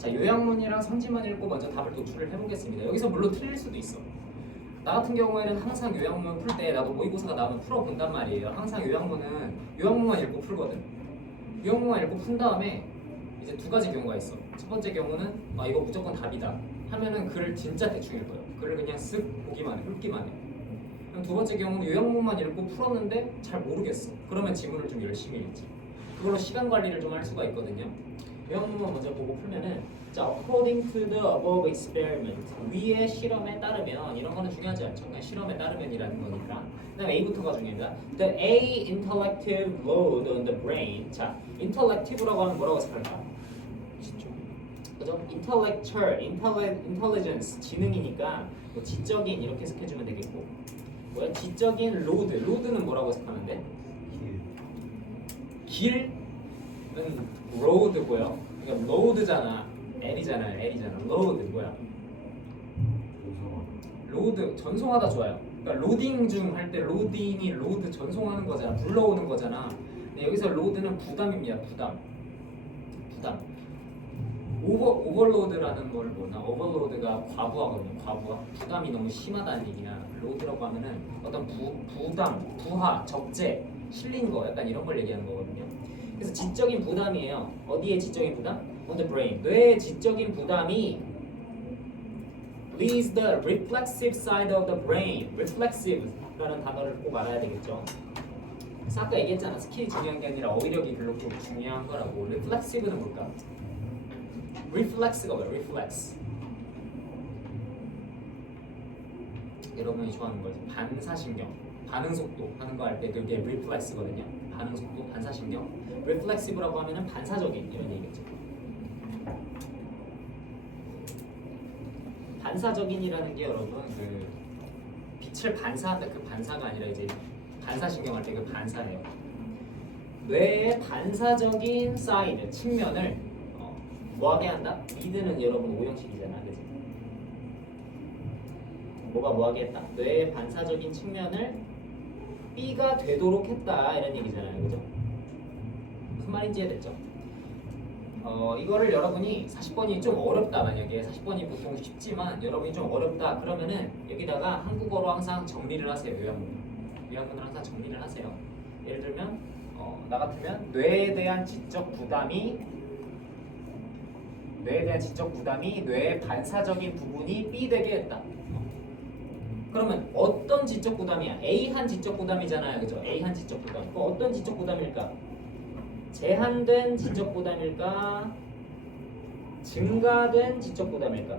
자, 요약문이랑 성질문 읽고 먼저 답을 도출을 해보겠습니다. 여기서 물론 틀릴 수도 있어. 나 같은 경우에는 항상 요약문 풀 때 나도 모의고사가 나오면 풀어본단 말이에요. 항상 요약문만 읽고 풀거든. 요약문만 읽고 푼 다음에 이제 두 가지 경우가 있어. 첫 번째 경우는 이거 무조건 답이다 하면은 글을 진짜 대충 읽어요. 글을 그냥 쓱 보기만 해, 훑기만 해. 그럼 두 번째 경우는 요약문만 읽고 풀었는데 잘 모르겠어. 그러면 지문을 좀 열심히 읽지. 그걸로 시간 관리를 좀 할 수가 있거든요. 요약문만 먼저 보고 풀면은, 자, according to the above experiment, 위의 실험에 따르면, 이런 거는 중요하지 않죠. 그냥 실험에 따르면이라는 거니까. 그다음에 A부터가 중요합니다. The A intellective load on the brain. 자, intelective라고 하면 뭐라고 생각할까? 그죠? intelligence, 지능이니까 뭐 지적인 이렇게 해석해주면 되겠고, 뭐야? 지적인 로드는 뭐라고 해석하면 돼? 길은 road고요. 그러니까 load잖아. L이잖아. load 뭐야? 로드, 전송하다 좋아요. 그러니까 로딩 중 할 때 로딩이 로드 전송하는 거잖아. 불러오는 거잖아. 근데 여기서 로드는 부담입니다. 부담. 오버로드라는 걸 보나? 오버로드가 과부하거든요. 과부하. 부담이 너무 심하다는 얘기야. 로드라고 하면은 어떤 부담, 부하, 적재, 실린 거 약간 이런 걸 얘기하는 거거든요. 그래서 지적인 부담이에요. 어디에 지적인 부담? On the brain. 뇌의 지적인 부담이 leaves the reflexive side of the brain. reflexive라는 단어를 꼭 알아야 되겠죠. 그래서 아까 얘기했잖아. 스킬이 중요한 게 아니라 어휘력이 별로 중요한 거라고. reflexive는 뭘까? reflex가 뭐야? reflex. 여러분이 좋아하는 거지. 반사신경, 반응속도 하는 거 할 때 그게 reflex거든요. 반응속도, 반사신경. reflexive라고 하면은 반사적인 이런 얘기겠죠. 반사적인이라는 게 여러분 그 빛을 반사한다 그 반사가 아니라 이제 반사신경 할 때 그 반사예요. 뇌의 반사적인 사이드, 측면을 뭐하게 한다? 리드는 여러분 오형식이잖아, 그지? 뭐가 뭐하게 했다? 뇌의 반사적인 측면을 B가 되도록 했다 이런 얘기잖아요, 그죠? 무슨 말인지 이해됐죠? 이거를 여러분이 40번이 좀 어렵다 만약에 40번이 보통 쉽지만 여러분이 좀 어렵다 그러면은 여기다가 한국어로 항상 정리를 하세요. 요약문을 항상 정리를 하세요. 예를 들면 나 같으면 뇌에 대한 지적 부담이 뇌의 반사적인 부분이 B 되게 했다. 그러면 어떤 지적 부담이야? A한 지적 부담이잖아요, 그죠? A한 지적 부담. 그럼 어떤 지적 부담일까? 제한된 지적 부담일까? 증가된 지적 부담일까?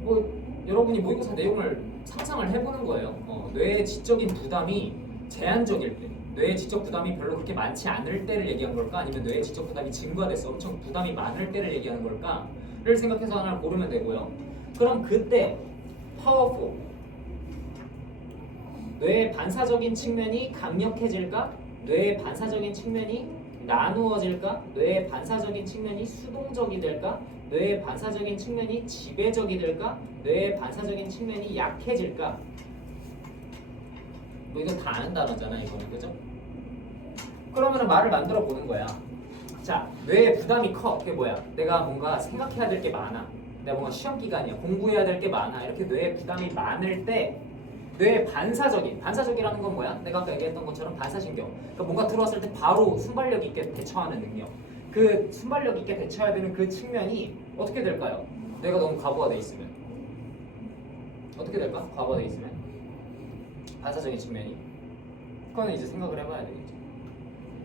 뭐 여러분이 모의고사 내용을 상상을 해보는 거예요. 뇌의 지적인 부담이 제한적일 때, 뇌의 지적 부담이 별로 그렇게 많지 않을 때를 얘기한 걸까? 아니면 뇌의 지적 부담이 증가돼서 엄청 부담이 많을 때를 얘기하는 걸까?를 생각해서 하나를 고르면 되고요. 그럼 그때 powerful, 뇌의 반사적인 측면이 강력해질까? 뇌의 반사적인 측면이 나누어질까? 뇌의 반사적인 측면이 수동적이 될까? 뇌의 반사적인 측면이 지배적이 될까? 뇌의 반사적인 측면이 약해질까? 뭐 이거 다 아는 단어잖아, 이거는, 그죠? 그러면은 말을 만들어 보는 거야. 자, 뇌의 부담이 커. 그게 뭐야? 내가 뭔가 생각해야 될 게 많아. 내가 뭔가 시험 기간이야. 공부해야 될 게 많아. 이렇게 뇌의 부담이 많을 때 뇌의 반사적이라는 건 뭐야? 내가 아까 얘기했던 것처럼 반사신경. 그러니까 뭔가 들어왔을 때 바로 순발력 있게 대처하는 능력. 그 순발력 있게 대처해야 되는 그 측면이 어떻게 될까요? 내가 너무 과부하돼 있으면 어떻게 될까? 과부하돼 있으면 반사적인 측면이. 그거는 이제 생각을 해봐야 되겠죠.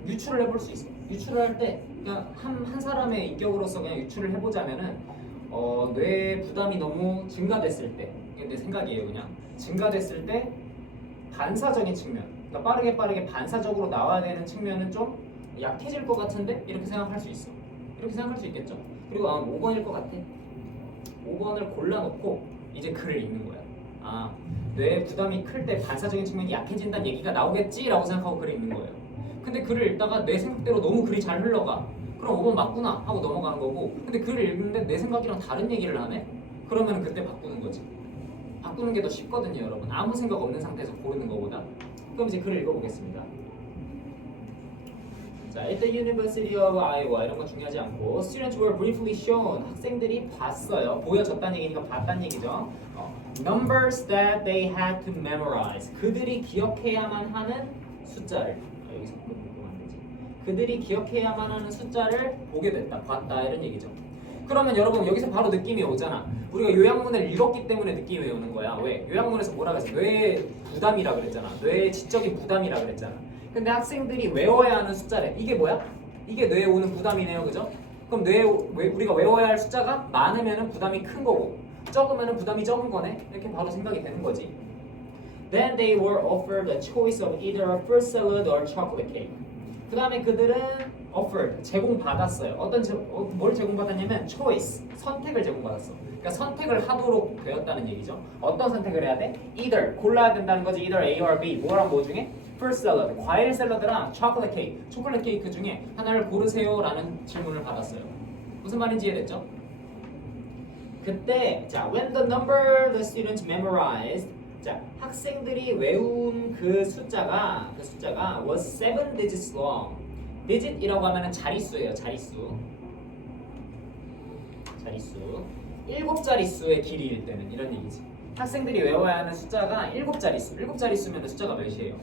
유추를 해볼 수 있어. 유추를 할 때 그냥 한 사람의 인격으로서 그냥 유추를 해보자면은 뇌 부담이 너무 증가됐을 때, 이게 내 생각이에요, 그냥 증가됐을 때 반사적인 측면, 그러니까 빠르게 반사적으로 나와야 되는 측면은 좀 약해질 것 같은데 이렇게 생각할 수 있어. 이렇게 생각할 수 있겠죠. 그리고 5번일 것 같아. 5번을 골라놓고 이제 글을 읽는 거야. 뇌 부담이 클 때 반사적인 측면이 약해진다는 얘기가 나오겠지라고 생각하고 글을 읽는 거예요. 근데 글을 읽다가 내 생각대로 너무 글이 잘 흘러가. 그럼 5번 맞구나 하고 넘어가는 거고, 근데 글을 읽는데 내 생각이랑 다른 얘기를 하네? 그러면 그때 바꾸는 거지. 바꾸는 게 더 쉽거든요, 여러분. 아무 생각 없는 상태에서 고르는 거보다. 그럼 이제 글을 읽어보겠습니다. 자, 자, at the University of Iowa 이런 거 중요하지 않고 students were briefly shown 학생들이 봤어요. 보여졌다는 얘기니까 봤다는 얘기죠. Numbers that they had to memorize 그들이 기억해야만 하는 숫자를 여기서 보면 안 되지. 그들이 기억해야만 하는 숫자를 보게 됐다, 봤다 이런 얘기죠. 그러면 여러분 여기서 바로 느낌이 오잖아. 우리가 요약문을 읽었기 때문에 느낌이 오는 거야. 왜? 요약문에서 뭐라 그랬어? 뇌 부담이라 그랬잖아. 뇌 지적인 부담이라 그랬잖아. 근데 학생들이 외워야 하는 숫자래. 이게 뭐야? 이게 뇌에 오는 부담이네요, 그죠? 그럼 우리가 외워야 할 숫자가 많으면은 부담이 큰 거고 적으면은 부담이 적은 거네. 이렇게 바로 생각이 되는 거지. Then they were offered a choice of either a fruit salad or chocolate cake. 그 다음에 그들은 offered, 제공받았어요. 뭘 제공받았냐면 choice, 선택을 제공받았어. 그러니까 선택을 하도록 되었다는 얘기죠. 어떤 선택을 해야 돼? either, 골라야 된다는 거지. either A or B, 뭐랑 뭐 중에? fruit salad, 과일 샐러드랑 chocolate cake, 초콜릿 케이크 중에 하나를 고르세요 라는 질문을 받았어요. 무슨 말인지 이해됐죠? 그때 자, when the number the students memorized 자, 학생들이 외운 그 숫자가 was 7 digits long. digit이라고 하면은 자릿수예요. 자릿수. 7자릿수의 길이일 때는 이런 얘기지. 학생들이 외워야 하는 숫자가 7자릿수. 7자릿수면 숫자가 몇이에요?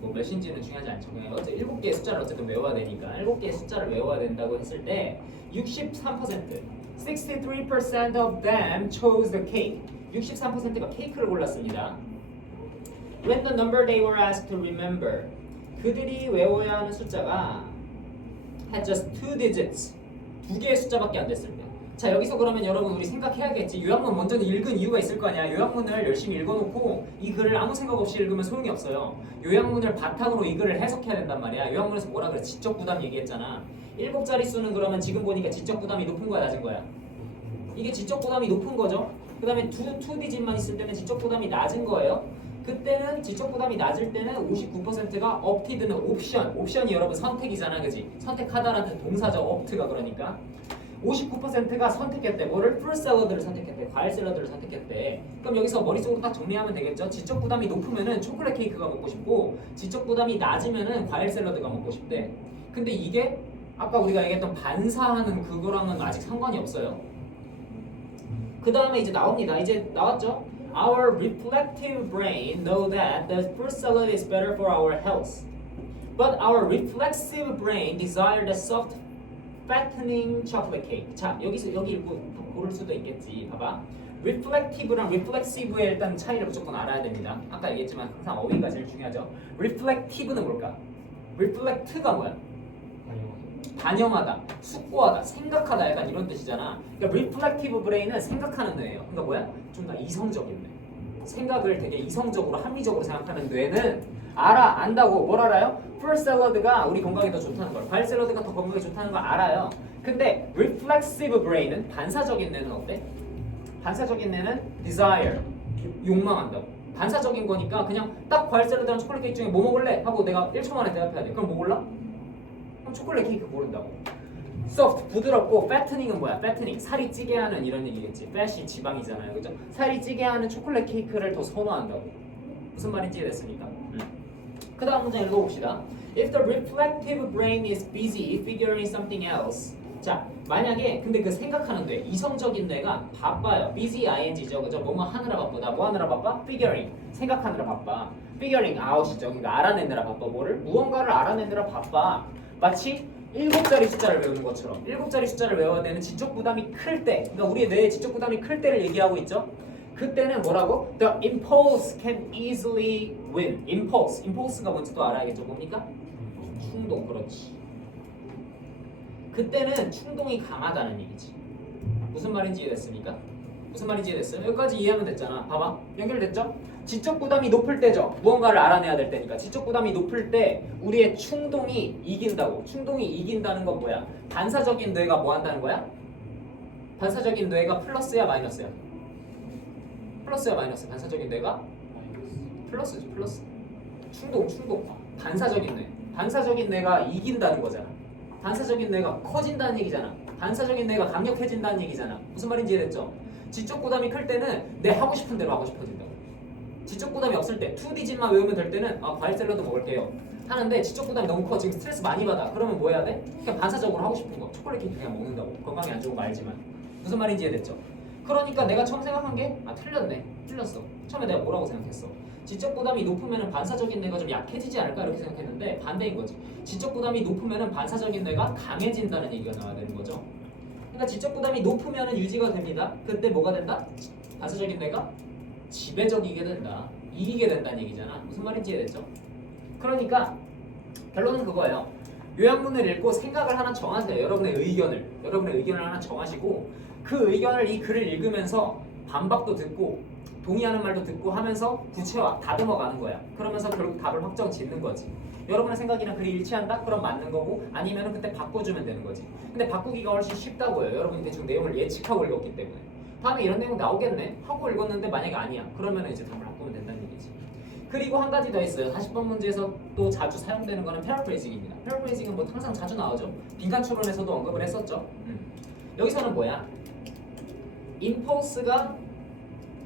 뭐 몇인지는 중요하지 않죠. 그냥 어째 7개의 숫자를 어쨌든 외워야 되니까 7개의 숫자를 외워야 된다고 했을 때 63% of them chose the cake. 63%가 케이크를 골랐습니다. When the number they were asked to remember 그들이 외워야 하는 숫자가 had just 2 digits 2개의 숫자밖에 안 됐을 때 자, 여기서 그러면 여러분 우리 생각해야겠지. 요약문 먼저 읽은 이유가 있을 거 아니야. 요약문을 열심히 읽어놓고 이 글을 아무 생각 없이 읽으면 소용이 없어요. 요약문을 바탕으로 이 글을 해석해야 된단 말이야. 요약문에서 뭐라 그래? 지적 부담 얘기했잖아. 7자릿수는 그러면 지금 보니까 지적 부담이 높은 거야, 낮은 거야? 이게 지적 부담이 높은 거죠. 그 다음에 2 디짓만 있을 때는 지적 부담이 낮은 거예요. 그때는 지적 부담이 낮을 때는 59%가 opted는 옵션이 여러분 선택이잖아, 그지? 선택하다라는 동사죠, opt가. 그러니까 59%가 선택했대. 뭐를? fruit salad를 선택했대. 과일 샐러드를 선택했대. 그럼 여기서 머릿속으로 딱 정리하면 되겠죠? 지적 부담이 높으면은 초콜릿 케이크가 먹고 싶고 지적 부담이 낮으면은 과일 샐러드가 먹고 싶대. 근데 이게 아까 우리가 얘기했던 반사하는 그거랑은 아직 상관이 없어요. 그 다음에 이제 나옵니다. 이제 나왔죠? Our reflective brain know that the fruit salad is better for our health. But our reflexive brain desire the soft, fattening chocolate cake. 자, 여기 읽고 고를 수도 있겠지. 봐봐. reflective랑 reflexive의 일단 차이를 무조건 알아야 됩니다. 아까 얘기했지만 항상 어휘가 제일 중요하죠. reflective는 뭘까? reflect가 뭐야? 반영하다, 숙고하다, 생각하다 약간 이런 뜻이잖아. 그러니까 reflective brain은 생각하는 뇌예요. 그러니까 뭐야? 좀 더 이성적인 뇌. 생각을 되게 이성적으로 합리적으로 생각하는 뇌는 안다고. 뭘 알아요? fruit salad가 우리 건강에 더 좋다는 걸, 과일 샐러드가 더 건강에 좋다는 걸 알아요. 근데 reflexive brain은 반사적인 뇌는 어때? 반사적인 뇌는 desire, 욕망한다고. 반사적인 거니까 그냥 딱 과일 샐러드랑 초콜릿 케이크 중에 뭐 먹을래? 하고 내가 1초 만에 대답해야 돼. 그럼 뭐 골라? 그럼 초콜릿 케이크 고른다고. soft, 부드럽고 fattening은 뭐야? fattening, 살이 찌게 하는 이런 얘기겠지. fat이 지방이잖아요, 그죠? 살이 찌게 하는 초콜릿 케이크를 더 선호한다고. 무슨 말인지 이해됐습니까? 그 다음 문장 읽어봅시다. If the reflective brain is busy figuring something else. 자, 만약에 근데 그 생각하는 뇌, 이성적인 뇌가 바빠요. busy ing죠, 그죠? 뭐뭐 하느라 바쁘다. 뭐 하느라 바빠? figuring, 생각하느라 바빠. figuring out이죠. 그러니까 알아내느라 바빠. 뭐를? 무언가를 알아내느라 바빠. 마치 7자리 숫자를 외우는 것처럼 7자리 숫자를 외워야 되는 지적 부담이 클 때, 그러니까 우리의 뇌의 지적 부담이 클 때를 얘기하고 있죠. 그때는 뭐라고? The impulse can easily win. impulse가 뭔지도 알아야겠죠. 뭡니까? 충동, 그렇지. 그때는 충동이 강하다는 얘기지. 무슨 말인지 이해됐습니까? 무슨 말인지 이해됐어요? 여기까지 이해하면 됐잖아. 봐봐, 연결됐죠? 지적 부담이 높을 때죠. 무언가를 알아내야 될 때니까. 지적 부담이 높을 때 우리의 충동이 이긴다고. 충동이 이긴다는 건 뭐야? 반사적인 뇌가 뭐 한다는 거야? 반사적인 뇌가 플러스야 마이너스야? 플러스야 마이너스? 반사적인 뇌가? 플러스지, 플러스. 충동. 반사적인 뇌가 이긴다는 거잖아. 반사적인 뇌가 커진다는 얘기잖아. 반사적인 뇌가 강력해진다는 얘기잖아. 무슨 말인지 이해됐죠? 지적 부담이 클 때는 내 하고 싶은 대로 하고 싶어진다고. 지적 부담이 없을 때 2디짓만 외우면 될 때는 과일 샐러드 먹을게요. 하는데 지적 부담이 너무 커. 지금 스트레스 많이 받아. 그러면 뭐 해야 돼? 그냥 반사적으로 하고 싶은 거. 초콜릿 케이크 그냥 먹는다고. 건강에 안 좋은 거 알지만. 무슨 말인지 이해됐죠? 그러니까 내가 처음 생각한 게 틀렸네. 틀렸어. 처음에 내가 뭐라고 생각했어? 지적 부담이 높으면 반사적인 뇌가 좀 약해지지 않을까 이렇게 생각했는데 반대인 거지. 지적 부담이 높으면 반사적인 뇌가 강해진다는 얘기가 나와야 되는 거죠. 그러니까 지적 부담이 높으면 유지가 됩니다. 그때 뭐가 된다? 반사적인 뇌가 지배적이게 된다. 이기게 된다는 얘기잖아. 무슨 말인지 이해됐죠? 그러니까 결론은 그거예요. 요약문을 읽고 생각을 하나 정하세요. 여러분의 의견을 하나 정하시고 그 의견을 이 글을 읽으면서 반박도 듣고 동의하는 말도 듣고 하면서 구체화, 다듬어 가는 거야. 그러면서 결국 답을 확정 짓는 거지. 여러분의 생각이랑 글이 일치한다? 그럼 맞는 거고 아니면 그때 바꿔주면 되는 거지. 근데 바꾸기가 훨씬 쉽다고요. 여러분이 대충 내용을 예측하고 읽었기 때문에. 다음에 이런 내용 나오겠네? 하고 읽었는데 만약에 아니야. 그러면 이제 답을 바꾸면 된다는 얘기지. 그리고 한 가지 더 있어요. 40번 문제에서 또 자주 사용되는 거는 패러프레이징입니다. 패러프레이징은 뭐 항상 자주 나오죠. 빈칸 추론에서도 언급을 했었죠. 여기서는 뭐야? 임펄스가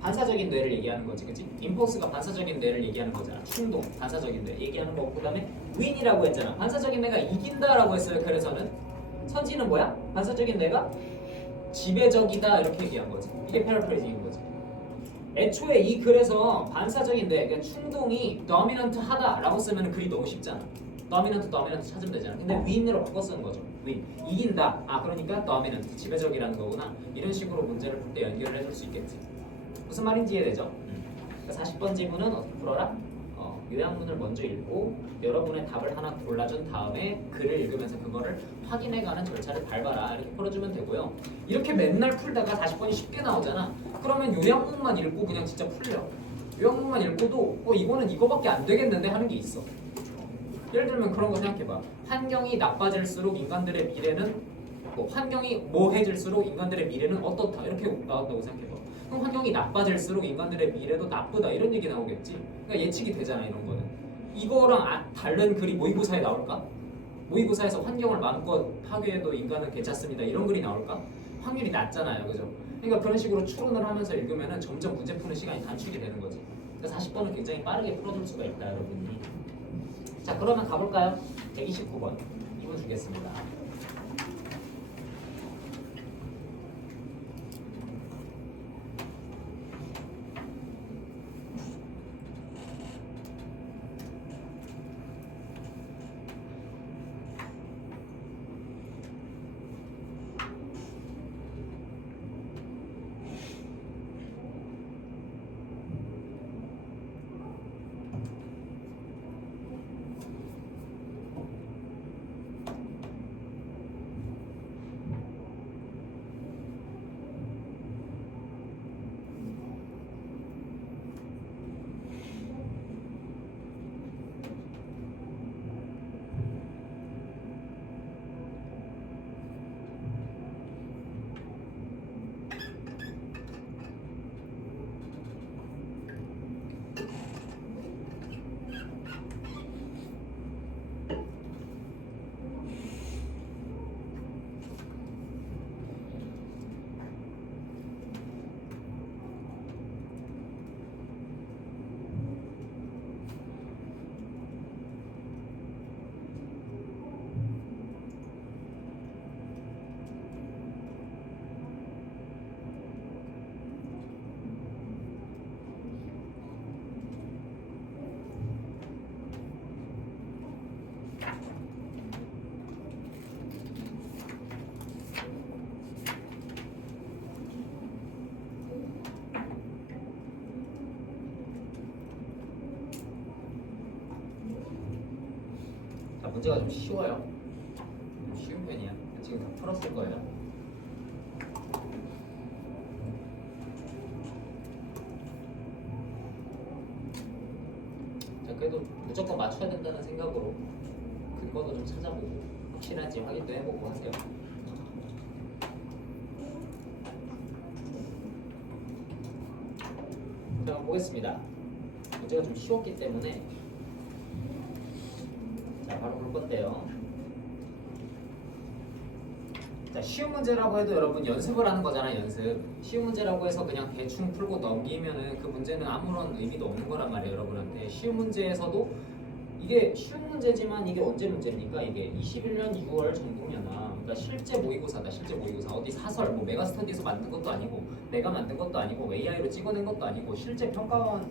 반사적인 뇌를 얘기하는 거지, 그치? 임펄스가 반사적인 뇌를 얘기하는 거잖아. 충동, 반사적인 뇌 얘기하는 거고 그다음에 윈이라고 했잖아. 반사적인 뇌가 이긴다라고 했어요. 그래서는 선지는 뭐야? 반사적인 뇌가 지배적이다 이렇게 얘기한 거지. 이게 패러프레이징인 거지. 애초에 이 글에서 반사적인 뇌, 그러니까 충동이 dominant하다라고 쓰면 글이 너무 쉽잖아. dominant 찾으면 되잖아. 근데 win으로 바꿔 쓰는 거죠. win, 이긴다. 그러니까 dominant, 지배적이라는 거구나. 이런 식으로 문제를 풀 때 연결을 해줄 수 있겠지. 무슨 말인지 이해되죠? 40번 지문은 어떻게 풀어라? 요약문을 먼저 읽고 여러분의 답을 하나 골라준 다음에 글을 읽으면서 그거를 확인해가는 절차를 밟아라 이렇게 풀어주면 되고요. 이렇게 맨날 풀다가 40번이 쉽게 나오잖아. 그러면 요약문만 읽고 그냥 진짜 풀려. 요약문만 읽고도 이거는 이거밖에 안 되겠는데 하는 게 있어. 예를 들면 그런 거 생각해봐. 환경이 나빠질수록 인간들의 미래는 환경이 뭐해질수록 인간들의 미래는 어떻다 이렇게 나온다고 생각해봐. 그럼 환경이 나빠질수록 인간들의 미래도 나쁘다 이런 얘기 나오겠지. 그러니까 예측이 되잖아 이런 거는. 이거랑 다른 글이 모의고사에 나올까? 모의고사에서 환경을 마음껏 파괴해도 인간은 괜찮습니다 이런 글이 나올까? 확률이 낮잖아요, 그죠? 그러니까 그런 식으로 추론을 하면서 읽으면은 점점 문제 푸는 시간이 단축이 되는 거지. 그래서 40번은 굉장히 빠르게 풀어줄 수가 있다, 여러분이. 자, 그러면 가볼까요? 129번 2분 주겠습니다. 문제가 좀 쉬워요. 좀 쉬운 편이야. 지금 다 풀었을 거예요. 자, 그래도 무조건 맞춰야 된다는 생각으로 근거도 좀 찾아보고 확실한지 확인도 해보고 하세요. 자, 보겠습니다. 문제가 좀 쉬웠기 때문에 바로 볼 건데요. 자, 쉬운 문제라고 해도 여러분 연습을 하는 거잖아요. 연습. 쉬운 문제라고 해서 그냥 대충 풀고 넘기면은 그 문제는 아무런 의미도 없는 거란 말이에요, 여러분한테. 쉬운 문제에서도 이게 쉬운 문제지만 이게 언제 문제입니까? 이게 21년 6월 정도면은 그러니까 실제 모의고사다. 실제 모의고사 어디 사설 뭐 메가스터디에서 만든 것도 아니고 내가 만든 것도 아니고 AI로 찍어낸 것도 아니고 실제 평가원은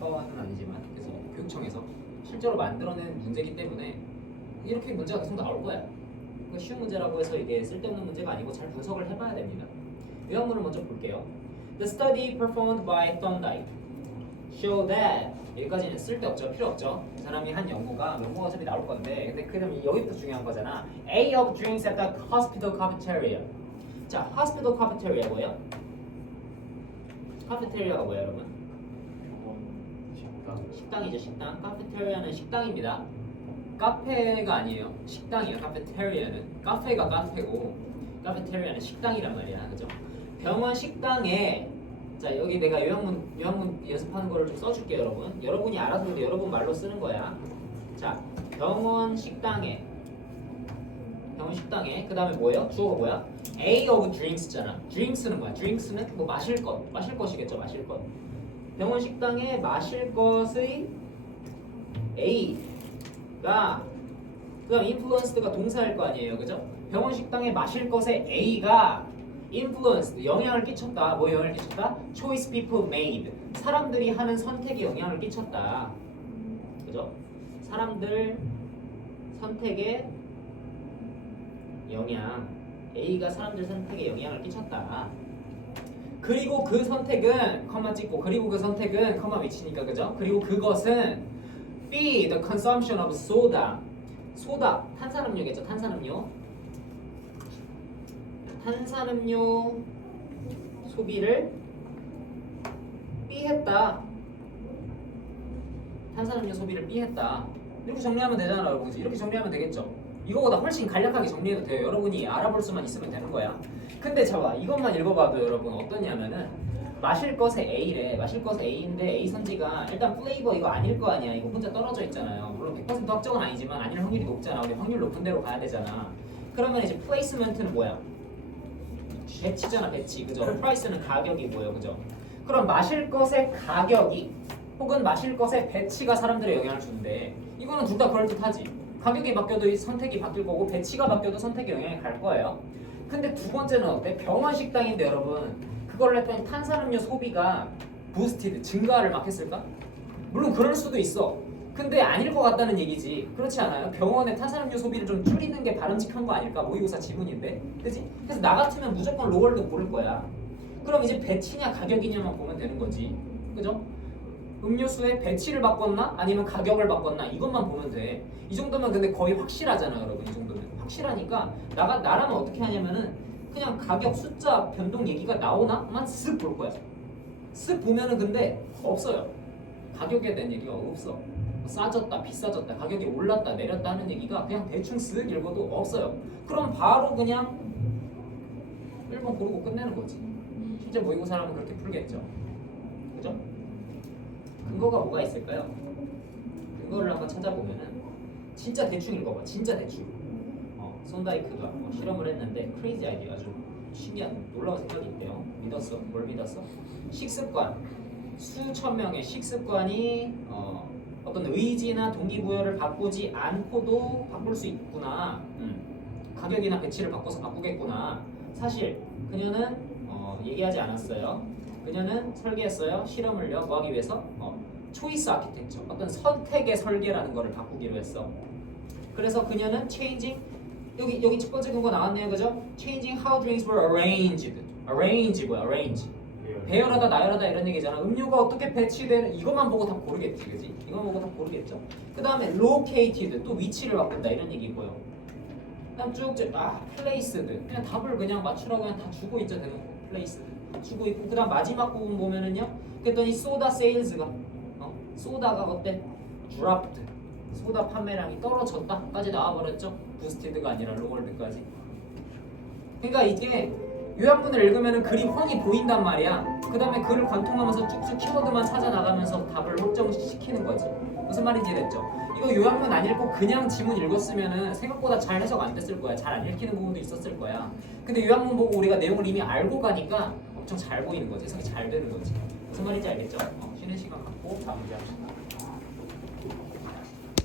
아니지만 그래서 교육청에서 실제로 만들어낸 문제이기 때문에 이렇게 문제가 계속 나올 거야. 그러니까 쉬운 문제라고 해서 이게 쓸데없는 문제가 아니고 잘 분석을 해봐야 됩니다. 요약문을 먼저 볼게요. The study performed by Thorndike show that 여기까지는 쓸데없죠. 필요 없죠. 이 사람이 한 연구가 어차피 나올 건데 근데 그다음 여기부터 중요한 거잖아. A of drinks at the hospital cafeteria. 자, hospital cafeteria 뭐예요? 카페테리아가 뭐예요, 여러분? 식당이죠, 식당. 카페테리아는 식당입니다. 카페가 아니에요. 식당이에요. 카페테리아는 카페가 카페고 카페테리아는 식당이란 말이야, 그죠? 병원 식당에 자 여기 내가 요약문 연습하는 거를 좀 써줄게요, 여러분. 여러분이 알아서 근데 여러분 말로 쓰는 거야. 자, 병원 식당에 그 다음에 뭐예요? 주어가 뭐야? A of drinks잖아. drinks는 뭐야? drinks는 뭐 마실 것이겠죠, 마실 것. 병원 식당에 마실 것의 A가 그다음 influenced가 동사일 거 아니에요, 그죠? 병원 식당에 마실 것의 A가 influenced 영향을 끼쳤다. 뭐 영향을 끼쳤다? choice people made 사람들이 하는 선택에 영향을 끼쳤다. 그죠? 사람들 선택에 영향 A가 사람들 선택에 영향을 끼쳤다. 그리고 그 선택은 컴마 찍고 그리고 그 선택은 컴마 위치니까 그죠? 그리고 그것은 B the consumption of soda 소다 탄산음료겠죠? 탄산음료 소비를 B했다. 탄산음료 소비를 B했다. 이렇게 정리하면 되잖아, 여러분. 이렇게 정리하면 되겠죠? 이거보다 훨씬 간략하게 정리해도 돼요. 여러분이 알아볼 수만 있으면 되는 거야. 근데 봐봐, 이것만 읽어봐도 여러분 어떠냐면은 마실 것의 A래. 마실 것의 A인데 A 선지가 일단 플레이버 이거 아닐 거 아니야. 이거 혼자 떨어져 있잖아요. 물론 100% 확정은 아니지만 아닐 확률이 높잖아. 우리 확률 높은 대로 가야 되잖아. 그러면 이제 플레이스먼트는 뭐야? 배치잖아, 배치. 그죠? 프라이스는 가격이고요. 그죠? 그럼 마실 것의 가격이 혹은 마실 것의 배치가 사람들의 영향을 주는데 이거는 둘 다 그럴듯하지. 가격이 바뀌어도 선택이 바뀔 거고 배치가 바뀌어도 선택의 영향이 갈 거예요. 근데 두 번째는 어때? 병원 식당인데 여러분 그걸 했더니 탄산음료 소비가 부스티드 증가를 막 했을까? 물론 그럴 수도 있어. 근데 아닐 것 같다는 얘기지. 그렇지 않아요? 병원의 탄산음료 소비를 좀 줄이는 게 바람직한 거 아닐까? 모의고사 지문인데, 그렇지? 그래서 나 같으면 무조건 로월드 고를 거야. 그럼 이제 배치냐 가격이냐만 보면 되는 거지, 그죠? 음료수의 배치를 바꿨나? 아니면 가격을 바꿨나? 이것만 보면 돼. 이 정도면 근데 거의 확실하잖아, 여러분. 이 정도면 확실하니까 나라면 어떻게 하냐면은 그냥 가격 숫자 변동 얘기가 나오나만 쓱 볼 거야. 쓱 보면은 근데 없어요. 가격에 대한 얘기가 없어. 싸졌다, 비싸졌다, 가격이 올랐다, 내렸다 하는 얘기가 그냥 대충 쓱 읽어도 없어요. 그럼 바로 그냥 1번 고르고 끝내는 거지. 실제 모의고사라면 그렇게 풀겠죠. 그죠? 근거가 뭐가 있을까요? 근거를 한번 찾아보면은 진짜 대충 읽어봐. 진짜 대충. 손다이크가 실험을 했는데 크레이지 아이디어 아주 신기한 놀라운 생각이 있대요. 믿었어? 뭘 믿었어? 식습관. 수천 명의 식습관이 어떤 의지나 동기부여를 바꾸지 않고도 바꿀 수 있구나. 가격이나 배치를 바꿔서 바꾸겠구나. 사실 그녀는 얘기하지 않았어요. 그녀는 설계했어요. 실험을요. 뭐 하기 위해서? 초이스 아키텍처. 어떤 선택의 설계라는 거를 바꾸기로 했어. 그래서 그녀는 changing 여기 첫 번째 근거 나왔네요. 그죠? changing how drinks were arranged. arrange 뭐야? arrange. 배열하다 나열하다 이런 얘기잖아. 음료가 어떻게 배치되는 이것만 보고 다 고르겠지, 그지? 이것만 보고 다 고르겠죠. 그 다음에 located 또 위치를 바꾼다 이런 얘기고요. 그다음 쭉쭉 placed 그냥 답을 그냥 맞추라고 그냥 다 주고 있죠, 대놓고 placed 주고 있고 그다음 마지막 부분 보면은요. 그랬더니 soda sales가 소다가 어때? dropped 소다 판매량이 떨어졌다까지 나와버렸죠. boosted가 아니라 lowered까지. 그러니까 이게 요약문을 읽으면 글이 훤히 보인단 말이야. 그 다음에 글을 관통하면서 쭉쭉 키워드만 찾아 나가면서 답을 확정시키는 거지. 무슨 말인지 됐죠? 이거 요약문 안 읽고 그냥 지문 읽었으면 생각보다 잘 해석 안 됐을 거야. 잘 안 읽히는 부분도 있었을 거야. 근데 요약문 보고 우리가 내용을 이미 알고 가니까 엄청 잘 보이는 거지. 해석이 잘 되는 거지. 무슨 말인지 알겠죠? 쉬는 시간 갖고 다음 문제 합시다.